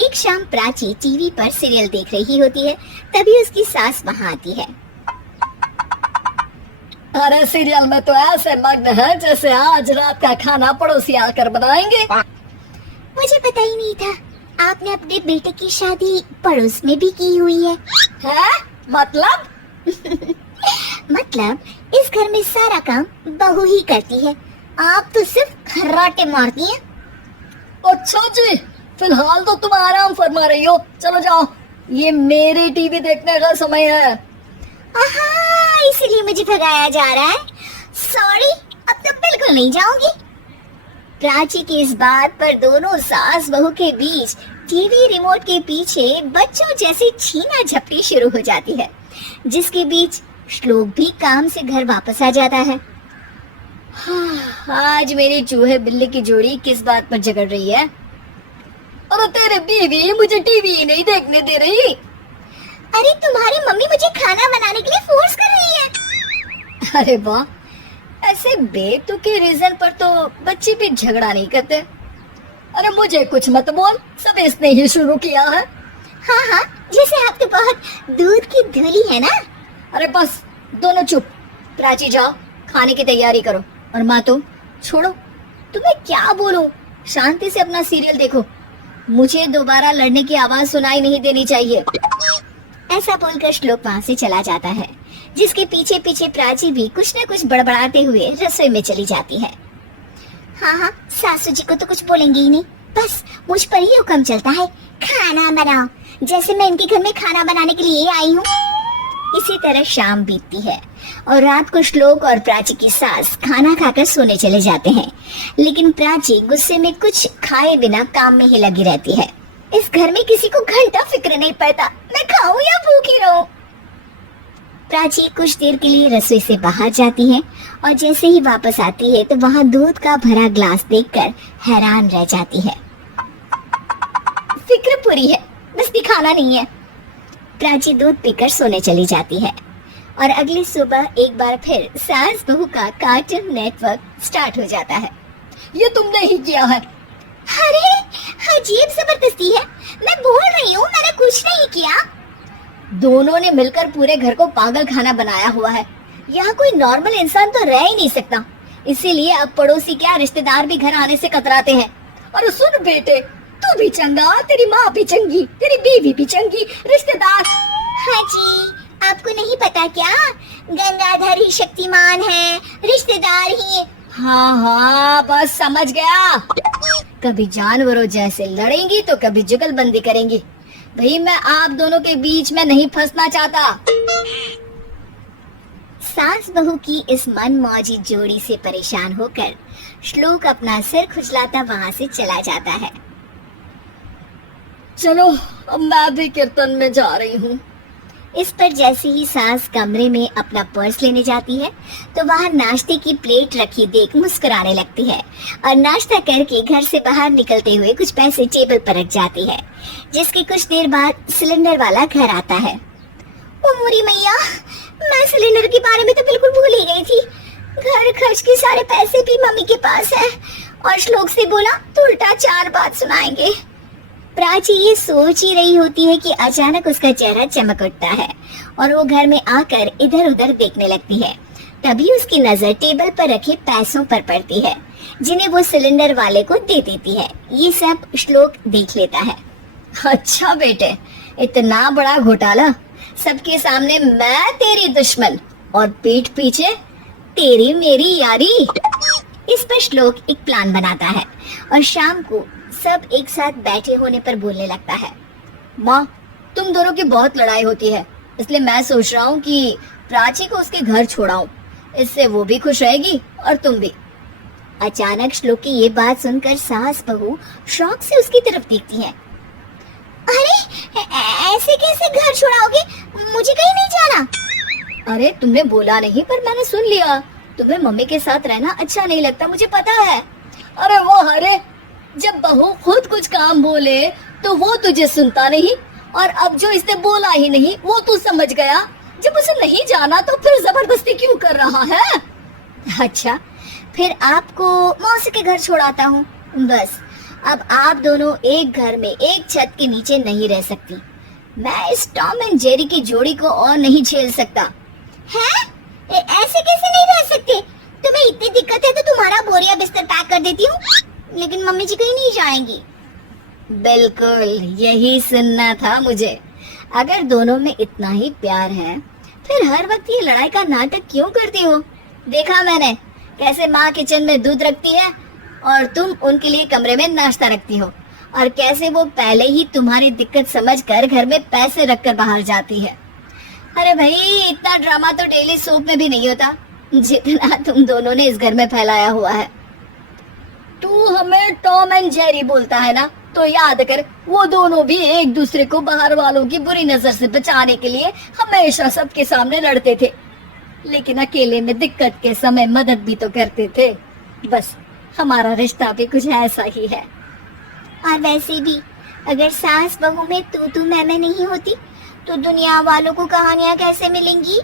एक शाम प्राची टीवी पर सीरियल देख रही होती है। तभी उसकी सास वहाँ आती है। अरे सीरियल में तो ऐसे मग्न है जैसे आज रात का खाना पड़ोसी आकर बनाएंगे। मुझे पता ही नहीं था आपने अपने बेटे की शादी पड़ोस में भी की हुई है। है? मतलब? मतलब इस घर में सारा काम बहू ही करती है, आप तो सिर्फ खर्राटे मारती हैं। अच्छा जी, फिलहाल तो तुम आराम फरमा रही हो, चलो जाओ, ये मेरी टीवी देखने का समय है। आहा, इसीलिए मुझे भगाया जा रहा है। सॉरी, अब तो बिल्कुल नहीं जाऊंगी। प्राची की इस बात पर दोनों सास बहू के बीच टीवी रिमोट के पीछे बच्चों जैसी छीना झपटी शुरू हो जाती है, जिसके बीच श्लोक भी काम से घर वापस आ जाता है। आज मेरी चूहे बिल्ली की जोड़ी किस बात पर झगड़ रही है? अरे तेरे बीवी मुझे टीवी ही नहीं देखने दे रही। अरे तुम्हारी मम्मी मुझे खाना बनाने के लिए फोर्स कर रही है। अरे वाह, ऐसे बेतुके रीजन पर तो बच्चे भी झगड़ा नहीं करते। अरे मुझे कुछ मत बोल, सब इसने ही शुरू किया है। हाँ हाँ, जैसे आप तो बहुत दूध की धूली है ना। अरे बस दोनों चुप, प्राची जाओ खाने की तैयारी करो, और माँ तुम छोड़ो, तुम्हें क्या बोलूं, शांति से अपना सीरियल देखो, मुझे दोबारा लड़ने की आवाज सुनाई नहीं देनी चाहिए। ऐसा बोलकर श्लोक वहाँ से चला जाता है, जिसके पीछे पीछे प्राची भी कुछ न कुछ बड़बड़ाते हुए रसोई में चली जाती है। हाँ हाँ, सासू जी को तो कुछ बोलेंगे ही नहीं, बस मुझ पर ही हुक्म चलता है, खाना बनाओ, जैसे मैं इनके घर में खाना बनाने के लिए आई हूँ। इसी तरह शाम बीतती है और रात को श्लोक और प्राची की सास खाना खाकर सोने चले जाते हैं, लेकिन प्राची गुस्से में कुछ खाए बिना काम में ही लगी रहती है। इस घर में किसी को घंटा फिक्र नहीं पड़ता, मैं खाऊं या भूखी रहूं। प्राची कुछ देर के लिए रसोई से बाहर जाती है और जैसे ही वापस आती है तो वहाँ दूध का भरा ग्लास देखकर हैरान रह जाती है। फिक्र पूरी है, बस दिखाना नहीं है। प्राची दूध पीकर सोने चली जाती है और अगली सुबह एक बार फिर सास बहू का कार्टून नेटवर्क स्टार्ट हो जाता है। ये तुमने ही किया है। अरे अजीब जबरदस्ती है, मैं बोल रही हूँ मैंने कुछ नहीं किया। दोनों ने मिलकर पूरे घर को पागल खाना बनाया हुआ है, यहाँ कोई नॉर्मल इंसान तो रह ही नहीं सकता, इसीलिए अब पड़ोसी क्या रिश्तेदार भी घर आने से कतराते हैं। और सुन बेटे, तू भी चंगा, तेरी माँ भी चंगी, तेरी बीवी भी चंगी, रिश्तेदार। हाँ जी, आपको नहीं पता क्या, गंगाधर ही शक्तिमान है, रिश्तेदार ही। हाँ हाँ, बस समझ गया। कभी जानवरों जैसे लड़ेंगी तो कभी जुगलबंदी करेंगी। भाई मैं आप दोनों के बीच में नहीं फंसना चाहता। सास बहू की इस मनमौजी जोड़ी से परेशान होकर श्लोक अपना सिर खुजलाता वहाँ से चला जाता है। चलो अब मैं भी कीर्तन में जा रही हूँ। इस पर जैसे ही सास कमरे में अपना पर्स लेने जाती है तो वहाँ नाश्ते की प्लेट रखी देख मुस्कुराने लगती है और नाश्ता करके घर से बाहर निकलते हुए कुछ पैसे टेबल पर रख जाती है, जिसके कुछ देर बाद सिलेंडर वाला घर आता है। ओ मोरी मैया, मैं सिलेंडर के बारे में तो बिल्कुल भूल ही गई थी। घर खर्च के सारे पैसे भी मम्मी के पास है और श्लोक से बोला तो उल्टा 4 बात सुनाएंगे। प्राची ये सोच ही रही होती है कि अचानक उसका चेहरा चमक उठता है और वो घर में आकर इधर उधर देखने लगती है। तभी उसकी नजर टेबल पर रखे पैसों पर पड़ती है, जिन्हें वो सिलेंडर वाले को दे देती है। ये सब श्लोक देख लेता है। अच्छा बेटे, इतना बड़ा घोटाला, सबके सामने मैं तेरी दुश्मन और पीठ पीछे तेरी मेरी यारी। इस पर श्लोक एक प्लान बनाता है और शाम को सब एक साथ बैठे होने पर बोलने लगता है। माँ, तुम दोनों की बहुत लड़ाई होती है, इसलिए मैं सोच रहा हूँ कि प्राची को उसके घर छोड़ाऊं, इससे वो भी खुश रहेगी और तुम भी। अचानक श्लोक की ये बात सुनकर सास बहू शौक से उसकी तरफ देखती हैं। अरे ऐसे कैसे घर छोड़ाओगे, मुझे कहीं नहीं जाना। अरे तुमने बोला नहीं पर मैंने सुन लिया, तुम्हें मम्मी के साथ रहना अच्छा नहीं लगता, मुझे पता है। अरे वो हरे, जब बहू खुद कुछ काम बोले तो वो तुझे सुनता नहीं, और अब जो इसने बोला ही नहीं वो तू समझ गया। जब उसे नहीं जाना तो फिर जबरदस्ती क्यों कर रहा है? अच्छा, फिर आपको मौसी के घर छोड़ाता हूँ। बस अब आप दोनों एक घर में एक छत के नीचे नहीं रह सकती। मैं इस टॉम एंड जेरी की जोड़ी को और नहीं झेल सकता। हैं? ऐसे कैसे नहीं रह सकते? तुम्हें इतनी दिक्कत है तो तुम्हारा बोरिया बिस्तर पैक कर देती हूँ, लेकिन मम्मी जी कहीं नहीं जाएंगी। बिल्कुल यही सुनना था मुझे। अगर दोनों में इतना ही प्यार है फिर हर वक्त ये लड़ाई का नाटक क्यों करती हो? देखा मैंने कैसे माँ किचन में दूध रखती है और तुम उनके लिए कमरे में नाश्ता रखती हो, और कैसे वो पहले ही तुम्हारी दिक्कत समझकर घर में पैसे रखकर बाहर जाती है। अरे भाई, इतना ड्रामा तो डेली सोप में भी नहीं होता जितना तुम दोनों ने इस घर में फैलाया हुआ है। तू हमें टॉम एंड जेरी बोलता है ना, तो याद कर वो दोनों भी एक दूसरे को बाहर वालों की बुरी नजर से बचाने के लिए हमेशा सबके सामने लड़ते थे, लेकिन अकेले में दिक्कत के समय मदद भी तो करते थे। बस हमारा रिश्ता भी कुछ ऐसा ही है। और वैसे भी अगर सास बहू में तू मैं नहीं होती तो दुनिया वालों को कहानियां कैसे मिलेंगी?